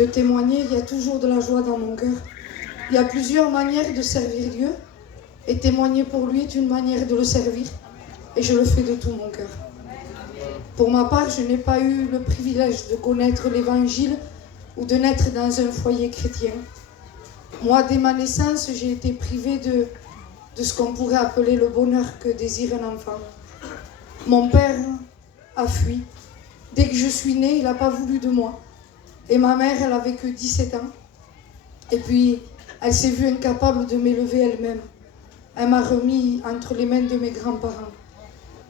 de témoigner, il y a toujours de la joie dans mon cœur. Il y a plusieurs manières de servir Dieu, et témoigner pour lui est une manière de le servir, et je le fais de tout mon cœur. Pour ma part, je n'ai pas eu le privilège de connaître l'Évangile ou de naître dans un foyer chrétien. Moi, dès ma naissance, j'ai été privée de ce qu'on pourrait appeler le bonheur que désire un enfant. Mon père a fui. Dès que je suis née, il n'a pas voulu de moi. Et ma mère, elle avait que 17 ans. Et puis, elle s'est vue incapable de m'élever elle-même. Elle m'a remis entre les mains de mes grands-parents.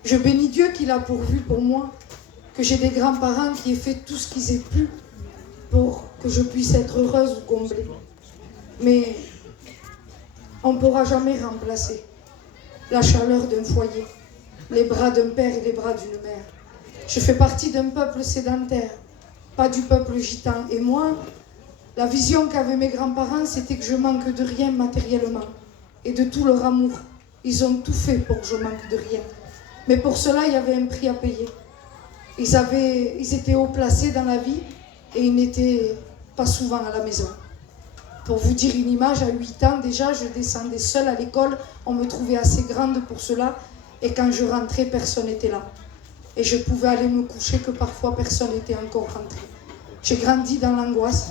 Je bénis Dieu qu'il a pourvu pour moi, que j'ai des grands-parents qui aient fait tout ce qu'ils aient pu pour que je puisse être heureuse ou comblée. Mais on ne pourra jamais remplacer la chaleur d'un foyer, les bras d'un père et les bras d'une mère. Je fais partie d'un peuple sédentaire, pas du peuple gitan. Et moi, la vision qu'avaient mes grands-parents, c'était que je manque de rien matériellement et de tout leur amour. Ils ont tout fait pour que je manque de rien. Mais pour cela, il y avait un prix à payer. Ils étaient haut placés dans la vie et ils n'étaient pas souvent à la maison. Pour vous dire une image, à 8 ans déjà, je descendais seule à l'école. On me trouvait assez grande pour cela. Et quand je rentrais, personne n'était là. Et je pouvais aller me coucher que parfois personne n'était encore rentré. J'ai grandi dans l'angoisse,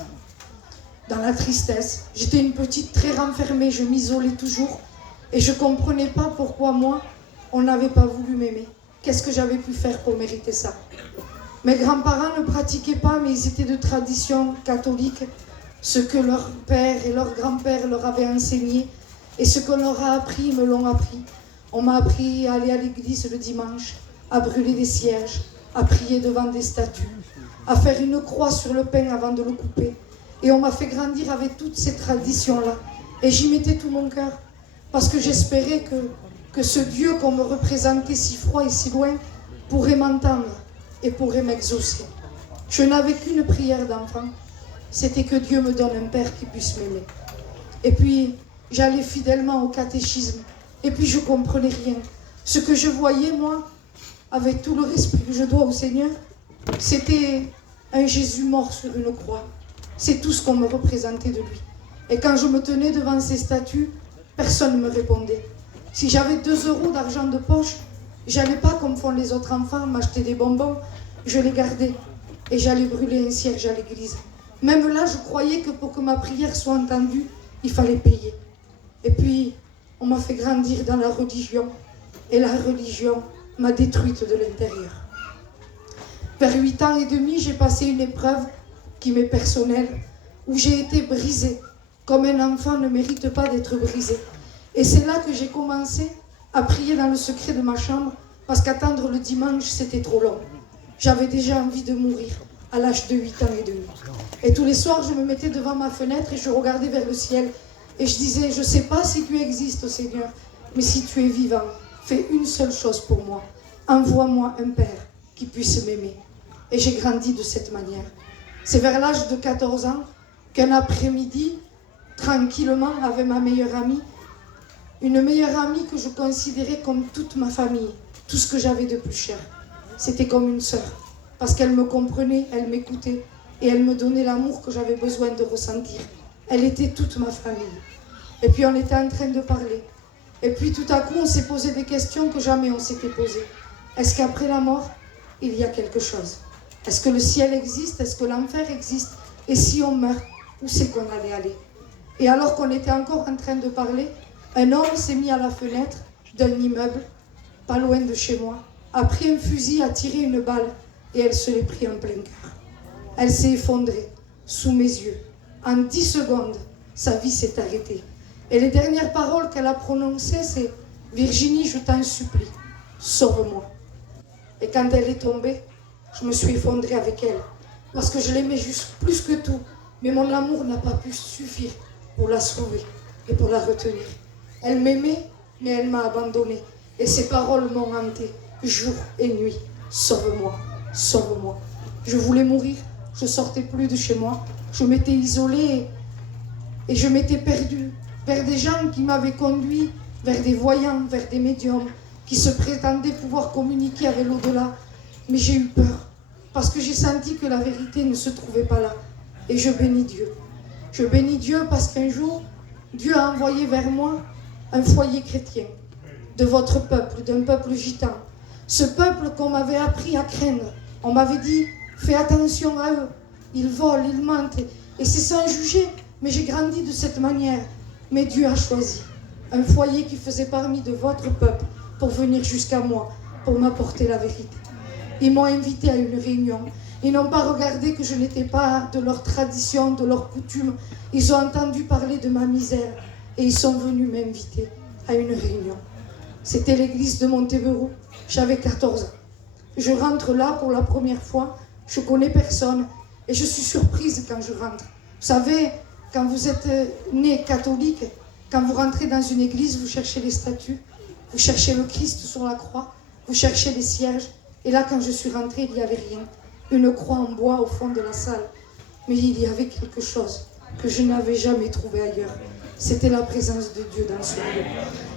dans la tristesse. J'étais une petite très renfermée, je m'isolais toujours. Et je ne comprenais pas pourquoi moi, on n'avait pas voulu m'aimer. Qu'est-ce que j'avais pu faire pour mériter ça? Mes grands-parents ne pratiquaient pas, mais ils étaient de tradition catholique. Ce que leur père et leur grand-père leur avaient enseigné et ce qu'on leur a appris, ils me l'ont appris. On m'a appris à aller à l'église le dimanche, à brûler des cierges, à prier devant des statues, à faire une croix sur le pain avant de le couper. Et on m'a fait grandir avec toutes ces traditions-là. Et j'y mettais tout mon cœur, parce que j'espérais que ce Dieu qu'on me représentait si froid et si loin pourrait m'entendre et pourrait m'exaucer. Je n'avais qu'une prière d'enfant, c'était que Dieu me donne un père qui puisse m'aimer. Et puis, j'allais fidèlement au catéchisme, et puis je comprenais rien. Ce que je voyais, moi, avec tout le respect que je dois au Seigneur, c'était un Jésus mort sur une croix. C'est tout ce qu'on me représentait de lui. Et quand je me tenais devant ces statues, personne ne me répondait. Si j'avais 2 € d'argent de poche, j'allais pas comme font les autres enfants m'acheter des bonbons, je les gardais et j'allais brûler un cierge à l'église. Même là, je croyais que pour que ma prière soit entendue, il fallait payer. Et puis, on m'a fait grandir dans la religion et la religion m'a détruite de l'intérieur. Vers 8 ans et demi, j'ai passé une épreuve qui m'est personnelle, où j'ai été brisée, comme un enfant ne mérite pas d'être brisé. Et c'est là que j'ai commencé à prier dans le secret de ma chambre, parce qu'attendre le dimanche, c'était trop long. J'avais déjà envie de mourir à l'âge de 8 ans et demi. Et tous les soirs, je me mettais devant ma fenêtre et je regardais vers le ciel. Et je disais, je ne sais pas si tu existes, Seigneur, mais si tu es vivant, fais une seule chose pour moi. Envoie-moi un père qui puisse m'aimer. Et j'ai grandi de cette manière. C'est vers l'âge de 14 ans qu'un après-midi, tranquillement, avec ma meilleure amie, une meilleure amie que je considérais comme toute ma famille, tout ce que j'avais de plus cher. C'était comme une sœur, parce qu'elle me comprenait, elle m'écoutait, et elle me donnait l'amour que j'avais besoin de ressentir. Elle était toute ma famille. Et puis on était en train de parler. Et puis tout à coup, on s'est posé des questions que jamais on s'était posées. Est-ce qu'après la mort, il y a quelque chose? Est-ce que le ciel existe? Est-ce que l'enfer existe? Et si on meurt, où c'est qu'on allait aller? Et alors qu'on était encore en train de parler, un homme s'est mis à la fenêtre d'un immeuble, pas loin de chez moi, a pris un fusil, a tiré une balle, et elle se l'est pris en plein cœur. Elle s'est effondrée, sous mes yeux. En 10 secondes, sa vie s'est arrêtée. Et les dernières paroles qu'elle a prononcées, c'est « Virginie, je t'en supplie, sauve-moi ». Et quand elle est tombée, je me suis effondrée avec elle, parce que je l'aimais juste plus que tout. Mais mon amour n'a pas pu suffire pour la sauver et pour la retenir. Elle m'aimait, mais elle m'a abandonnée. Et ses paroles m'ont hantée, jour et nuit. Sauve-moi, sauve-moi. Je voulais mourir, je ne sortais plus de chez moi. Je m'étais isolée et je m'étais perdue vers des gens qui m'avaient conduit, vers des voyants, vers des médiums, qui se prétendaient pouvoir communiquer avec l'au-delà. Mais j'ai eu peur, parce que j'ai senti que la vérité ne se trouvait pas là. Et je bénis Dieu. Je bénis Dieu parce qu'un jour, Dieu a envoyé vers moi un foyer chrétien de votre peuple, d'un peuple gitan. Ce peuple qu'on m'avait appris à craindre. On m'avait dit, fais attention à eux. Ils volent, ils mentent. Et c'est sans juger, mais j'ai grandi de cette manière. Mais Dieu a choisi un foyer qui faisait parmi de votre peuple pour venir jusqu'à moi, pour m'apporter la vérité. Ils m'ont invité à une réunion. Ils n'ont pas regardé que je n'étais pas de leur tradition, de leur coutume. Ils ont entendu parler de ma misère et ils sont venus m'inviter à une réunion. C'était l'église de Montebello. J'avais 14 ans. Je rentre là pour la première fois. Je connais personne et je suis surprise quand je rentre. Vous savez, quand vous êtes né catholique, quand vous rentrez dans une église, vous cherchez les statues, vous cherchez le Christ sur la croix, vous cherchez les cierges. Et là, quand je suis rentrée, il n'y avait rien. Une croix en bois au fond de la salle. Mais il y avait quelque chose que je n'avais jamais trouvé ailleurs. C'était la présence de Dieu dans ce lieu.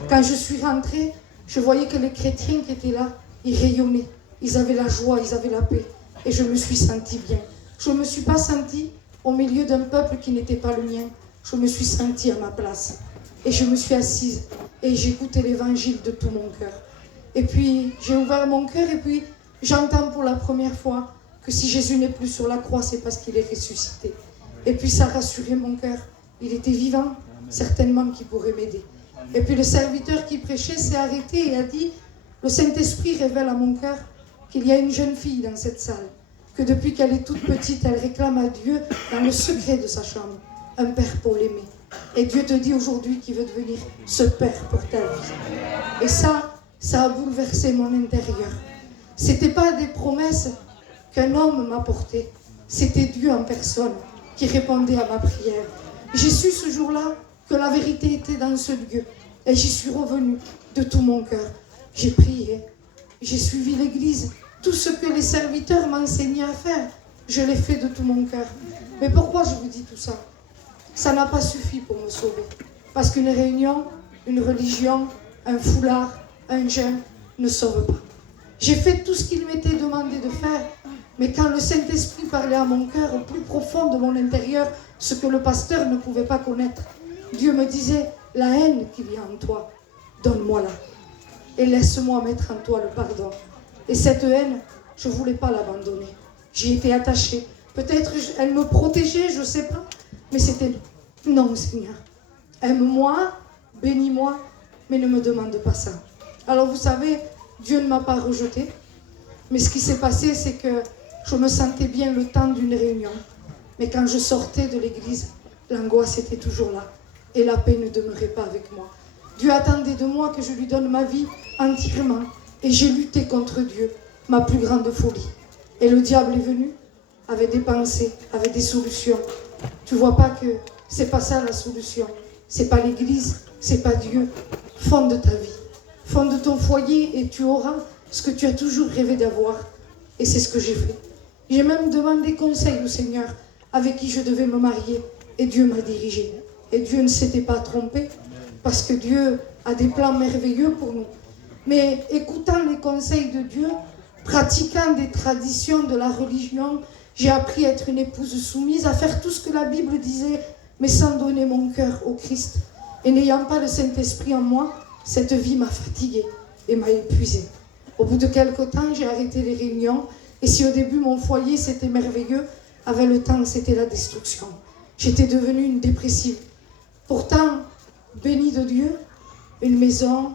Quand je suis rentrée, je voyais que les chrétiens qui étaient là, ils rayonnaient. Ils avaient la joie, ils avaient la paix. Et je me suis sentie bien. Je ne me suis pas sentie au milieu d'un peuple qui n'était pas le mien. Je me suis sentie à ma place. Et je me suis assise et j'écoutais l'évangile de tout mon cœur. Et puis, j'ai ouvert mon cœur et puis, j'entends pour la première fois que si Jésus n'est plus sur la croix, c'est parce qu'il est ressuscité. Et puis, ça rassurait mon cœur. Il était vivant, certainement qu'il pourrait m'aider. Et puis, le serviteur qui prêchait s'est arrêté et a dit, le Saint-Esprit révèle à mon cœur qu'il y a une jeune fille dans cette salle, que depuis qu'elle est toute petite, elle réclame à Dieu dans le secret de sa chambre, un père pour l'aimer. Et Dieu te dit aujourd'hui qu'il veut devenir ce père pour ta vie. Et ça a bouleversé mon intérieur. C'était pas des promesses qu'un homme m'apportait, c'était Dieu en personne qui répondait à ma prière. J'ai su ce jour-là que la vérité était dans ce lieu et j'y suis revenue de tout mon cœur. J'ai prié, j'ai suivi l'église, tout ce que les serviteurs m'enseignaient à faire, je l'ai fait de tout mon cœur. Mais pourquoi je vous dis tout ça? Ça n'a pas suffi pour me sauver. Parce qu'une réunion, une religion, un foulard, un jeûne ne sauvent pas. J'ai fait tout ce qu'il m'était demandé de faire, mais quand le Saint-Esprit parlait à mon cœur, au plus profond de mon intérieur, ce que le pasteur ne pouvait pas connaître, Dieu me disait, la haine qu'il y a en toi, donne-moi-la. Et laisse-moi mettre en toi le pardon. Et cette haine, je ne voulais pas l'abandonner. J'y étais attachée. Peut-être elle me protégeait, je ne sais pas. Mais c'était non, Seigneur. Aime-moi, bénis-moi, mais ne me demande pas ça. Alors vous savez, Dieu ne m'a pas rejetée. Mais ce qui s'est passé, c'est que je me sentais bien le temps d'une réunion. Mais quand je sortais de l'église, l'angoisse était toujours là. Et la paix ne demeurait pas avec moi. Dieu attendait de moi que je lui donne ma vie entièrement. Et j'ai lutté contre Dieu, ma plus grande folie. Et le diable est venu, avec des pensées, avec des solutions. Tu vois pas que c'est pas ça la solution. C'est pas l'église, c'est pas Dieu. Fonde ta vie. Fonde ton foyer et tu auras ce que tu as toujours rêvé d'avoir. Et c'est ce que j'ai fait. J'ai même demandé conseil au Seigneur avec qui je devais me marier. Et Dieu m'a dirigé. Et Dieu ne s'était pas trompé parce que Dieu a des plans merveilleux pour nous. Mais écoutant les conseils de Dieu, pratiquant des traditions de la religion, j'ai appris à être une épouse soumise, à faire tout ce que la Bible disait, mais sans donner mon cœur au Christ. Et n'ayant pas le Saint-Esprit en moi, cette vie m'a fatiguée et m'a épuisée. Au bout de quelque temps, j'ai arrêté les réunions. Et si au début, mon foyer, c'était merveilleux, avec le temps, c'était la destruction. J'étais devenue une dépressive. Pourtant, bénie de Dieu, une maison,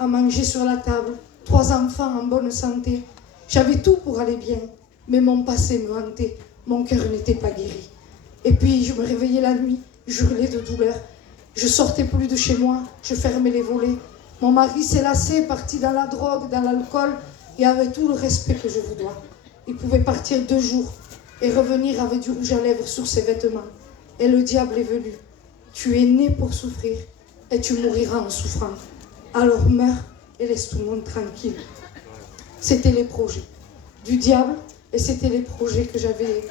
à manger sur la table, 3 enfants en bonne santé. J'avais tout pour aller bien, mais mon passé me hantait. Mon cœur n'était pas guéri. Et puis, je me réveillais la nuit, je hurlais de douleur. Je sortais plus de chez moi, je fermais les volets. Mon mari s'est lassé, parti dans la drogue, dans l'alcool, et avec tout le respect que je vous dois. Il pouvait partir 2 jours et revenir avec du rouge à lèvres sur ses vêtements. Et le diable est venu. Tu es né pour souffrir, et tu mouriras en souffrant. Alors meurs et laisse tout le monde tranquille. C'était les projets du diable et c'était les projets que j'avais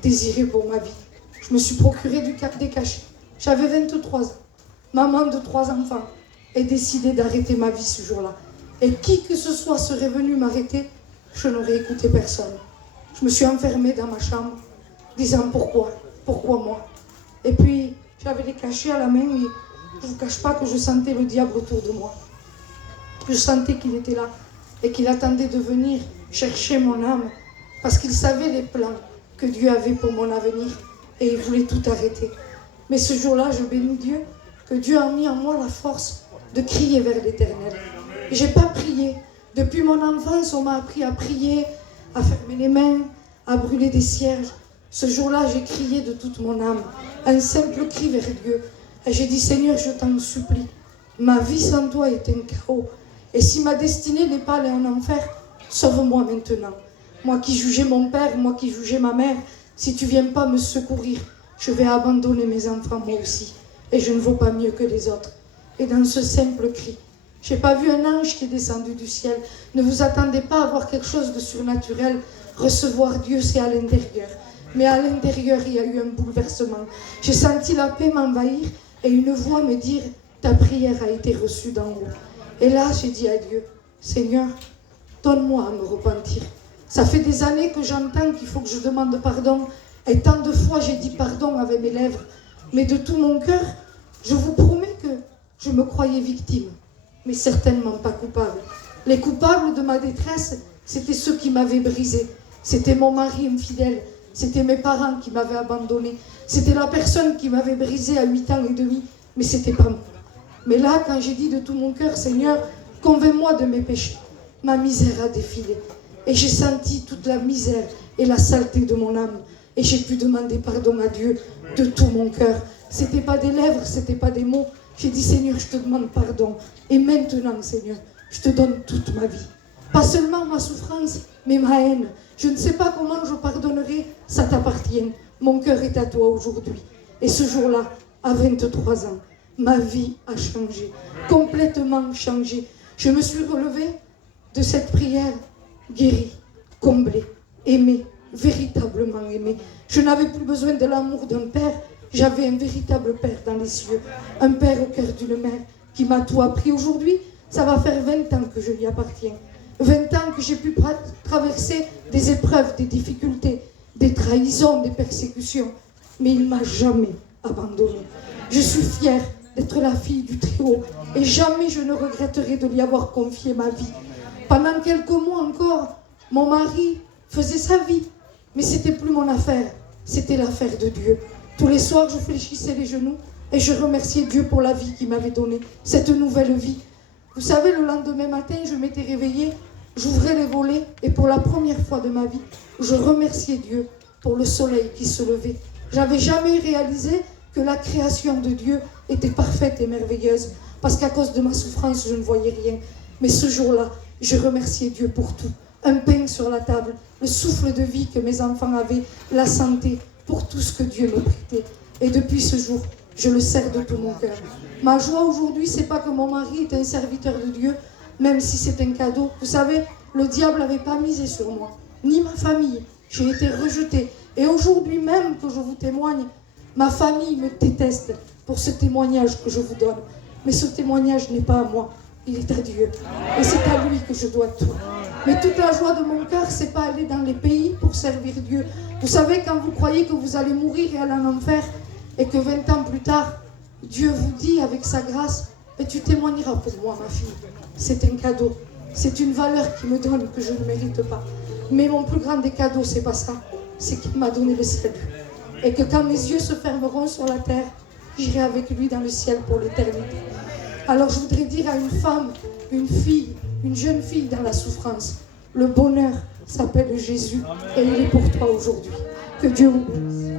désirés pour ma vie. Je me suis procuré des cachets. J'avais 23 ans, maman de 3 enfants, et décidé d'arrêter ma vie ce jour-là. Et qui que ce soit serait venu m'arrêter, je n'aurais écouté personne. Je me suis enfermée dans ma chambre, disant pourquoi. pourquoi moi? Et puis, j'avais les cachets à la main et je ne vous cache pas que je sentais le diable autour de moi. Je sentais qu'il était là et qu'il attendait de venir chercher mon âme parce qu'il savait les plans que Dieu avait pour mon avenir et il voulait tout arrêter. Mais ce jour-là, je bénis Dieu que Dieu a mis en moi la force de crier vers l'Éternel. Je n'ai pas prié. Depuis mon enfance, on m'a appris à prier, à fermer les mains, à brûler des cierges. Ce jour-là, j'ai crié de toute mon âme, un simple cri vers Dieu. Et j'ai dit, Seigneur, je t'en supplie, ma vie sans toi est un chaos. Et si ma destinée n'est pas aller en enfer, sauve-moi maintenant. Moi qui jugeais mon père, moi qui jugeais ma mère, si tu ne viens pas me secourir, je vais abandonner mes enfants moi aussi. Et je ne vaux pas mieux que les autres. Et dans ce simple cri, je n'ai pas vu un ange qui est descendu du ciel. Ne vous attendez pas à voir quelque chose de surnaturel. Recevoir Dieu, c'est à l'intérieur. Mais à l'intérieur, il y a eu un bouleversement. J'ai senti la paix m'envahir et une voix me dire, ta prière a été reçue d'en haut. Et là, j'ai dit à Dieu, Seigneur, donne-moi à me repentir. Ça fait des années que j'entends qu'il faut que je demande pardon. Et tant de fois, j'ai dit pardon avec mes lèvres. Mais de tout mon cœur, je vous promets que je me croyais victime, mais certainement pas coupable. Les coupables de ma détresse, c'était ceux qui m'avaient brisé. C'était mon mari infidèle. C'était mes parents qui m'avaient abandonné. C'était la personne qui m'avait brisé à 8 ans et demi. Mais c'était pas moi. Mais là, quand j'ai dit de tout mon cœur, Seigneur, convainc-moi de mes péchés, ma misère a défilé. Et j'ai senti toute la misère et la saleté de mon âme. Et j'ai pu demander pardon à Dieu de tout mon cœur. C'était pas des lèvres, c'était pas des mots. J'ai dit, Seigneur, je te demande pardon. Et maintenant, Seigneur, je te donne toute ma vie. Pas seulement ma souffrance, mais ma haine. Je ne sais pas comment je pardonnerai, ça t'appartient. Mon cœur est à toi aujourd'hui. Et ce jour-là, à 23 ans, ma vie a changé, complètement changé. Je me suis relevée de cette prière, guérie, comblée, aimée, véritablement aimée. Je n'avais plus besoin de l'amour d'un père, j'avais un véritable père dans les cieux, un père au cœur d'une mère qui m'a tout appris. Aujourd'hui, ça va faire 20 ans que je lui appartiens. 20 ans que j'ai pu traverser des épreuves, des difficultés, des trahisons, des persécutions. Mais il ne m'a jamais abandonnée. Je suis fière d'être la fille du Très-Haut et jamais je ne regretterai de lui avoir confié ma vie. Pendant quelques mois encore, mon mari faisait sa vie, mais ce n'était plus mon affaire, c'était l'affaire de Dieu. Tous les soirs, je fléchissais les genoux et je remerciais Dieu pour la vie qu'il m'avait donnée, cette nouvelle vie. Vous savez, le lendemain matin, je m'étais réveillée, j'ouvrais les volets et pour la première fois de ma vie, je remerciais Dieu pour le soleil qui se levait. J'avais jamais réalisé que la création de Dieu était parfaite et merveilleuse, parce qu'à cause de ma souffrance, je ne voyais rien. Mais ce jour-là, je remerciais Dieu pour tout. Un pain sur la table, le souffle de vie que mes enfants avaient, la santé, pour tout ce que Dieu me prêtait. Et depuis ce jour, je le sers de tout mon cœur. Ma joie aujourd'hui, c'est pas que mon mari est un serviteur de Dieu, même si c'est un cadeau. Vous savez, le diable n'avait pas misé sur moi, ni ma famille. J'ai été rejetée. Et aujourd'hui même que je vous témoigne, ma famille me déteste pour ce témoignage que je vous donne. Mais ce témoignage n'est pas à moi, il est à Dieu. Et c'est à lui que je dois tout. Mais toute la joie de mon cœur, c'est pas aller dans les pays pour servir Dieu. Vous savez, quand vous croyez que vous allez mourir et aller en enfer, et que 20 ans plus tard, Dieu vous dit avec sa grâce, et tu témoigneras pour moi, ma fille. C'est un cadeau. C'est une valeur qu'il me donne que je ne mérite pas. Mais mon plus grand des cadeaux, c'est pas ça. C'est qu'il m'a donné le salut. Et que quand mes yeux se fermeront sur la terre, j'irai avec lui dans le ciel pour l'éternité. Alors je voudrais dire à une femme, une fille, une jeune fille dans la souffrance, le bonheur s'appelle Jésus et il est pour toi aujourd'hui. Que Dieu vous bénisse.